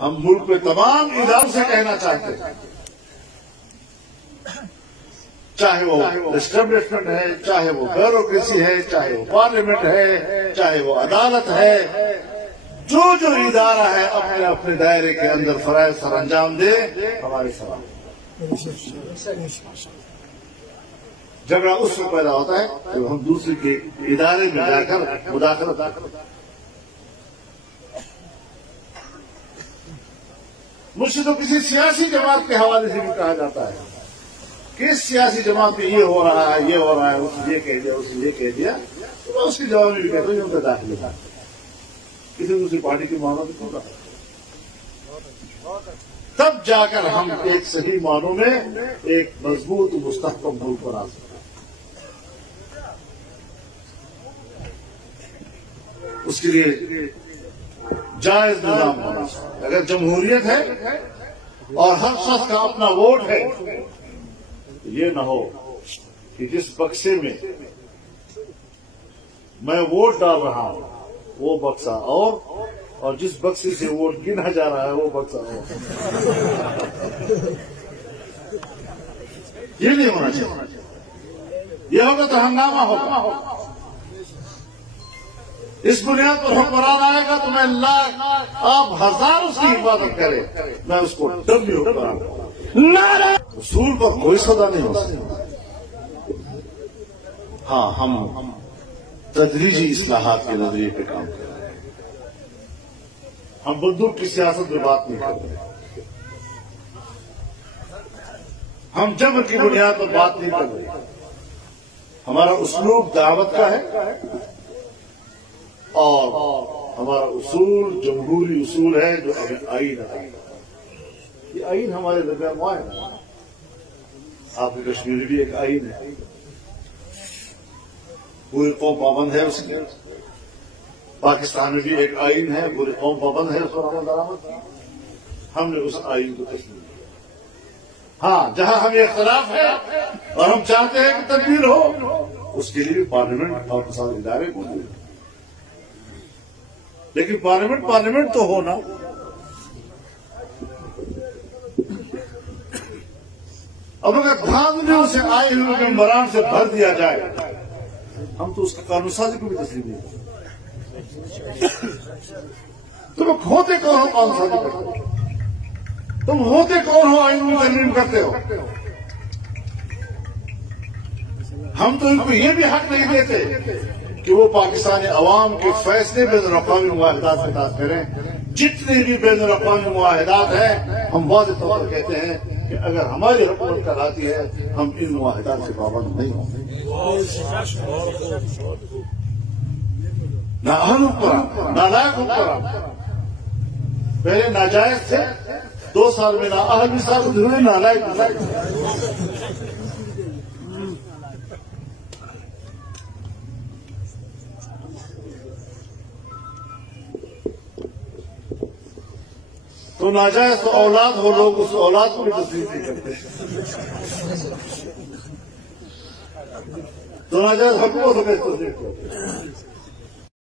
ہم ملک کے تمام اداروں سے کہنا چاہتے ہیں، چاہے وہ اسٹیبلشمنٹ ہے، چاہے وہ بیوروکریسی ہے، چاہے وہ پارلیمنٹ ہے، چاہے وہ عدالت ہے، جو ادارہ ہے اپنے اپنے دائرے کے اندر فرائض سر انجام دے. ہمارے سوال جھگڑا اس سے پیدا ہوتا ہے جب ہم دوسرے کے ادارے میں جا کر مداخلت. مجھ سے تو کسی سیاسی جماعت کے حوالے سے بھی کہا جاتا ہے کہ اس سیاسی جماعت میں یہ ہو رہا ہے، یہ ہو رہا ہے، اس نے یہ کہہ دیا، اس نے یہ کہہ دیا، تو میں اس کے جواب میں بھی کہتا ہوں یہ ان کا داخلے تھا، کسی دوسری پارٹی کی معنوں میں کیوں رہا. تب جا کر ہم ایک صحیح معنوں میں ایک مضبوط مستحکم ملک پر آ سکتے. اس کے لیے جائز نظام ہونا چاہیے. اگر جمہوریت ہے اور ہر شخص کا اپنا ووٹ ہے، یہ نہ ہو کہ جس بکسے میں میں ووٹ ڈال رہا ہوں وہ بکسا اور جس بکسے سے ووٹ گنا جا رہا ہے وہ بکسا اور. یہ نہیں ہونا چاہیے. یہ ہوگا تو ہنگامہ ہوگا. اس بنیاد پر حکمران آئے گا تو میں آپ ہزار اس کی حفاظت کرے، میں اس کو ڈبلیو حکمران. اصول پر کوئی سزا نہیں ہو سکتی. ہاں، ہم تدریجی اصلاحات کے نظریے پہ کام کر رہے ہیں. ہم بندوق کی سیاست میں بات نہیں کر رہے، ہم جبر کی بنیاد پر بات نہیں کر رہے. ہمارا اسلوب دعوت کا ہے اور ہمارا اصول جمہوری اصول ہے جو ہمیں آئین ہے. یہ آئین ہمارے درمیان معاہدہ ہے. آپ کی کشمیری بھی ایک آئین ہے، پوری قوم پابند ہے اس کے. پاکستان میں بھی ایک آئین ہے، پوری قوم پابند ہے اس پر عمل درآمد کی. ہم نے اس آئین کو تسلیم کیا. ہاں، جہاں ہمیں اختلاف ہے اور ہم چاہتے ہیں کہ تبدیل ہو، اس کے لیے پارلیمنٹ اور مساوی ادارے کو دیں. لیکن پارلیمنٹ تو ہونا. اب اگر دھاندلیوں سے آئے ہوئے ممبران سے بھر دیا جائے، ہم تو اس کا قانون سازی کو بھی تسلیم نہیں کرتے. تم ہوتے کون ہو قانون سازی کرتے ہو؟ تم ہوتے کون ہو آئین میں ترمیم کرتے ہو؟ ہم تو ان کو یہ بھی حق نہیں دیتے کہ وہ پاکستانی عوام کے فیصلے بین الاقوامی معاہدات کے تحت کریں. جتنے بھی بین الاقوامی معاہدات ہیں ہم واضح طور پر کہتے ہیں کہ اگر ہماری حکومت کراتی ہے ہم ان معاہدات سے پابند نہیں ہوں گے. نہ اہل حکمران، نالائق حکمران. پہلے ناجائز تھے، 2 سال میں نہ اہل بھی ثابت ہوئے، نالائق بھی ثابت ہوئے. تو ناجائز تو اولاد ہو، لوگ اس اولاد کو بھی تسلیم نہیں کرتے. تو ناجائز حکومت ہو گئی تسلیم کرتے.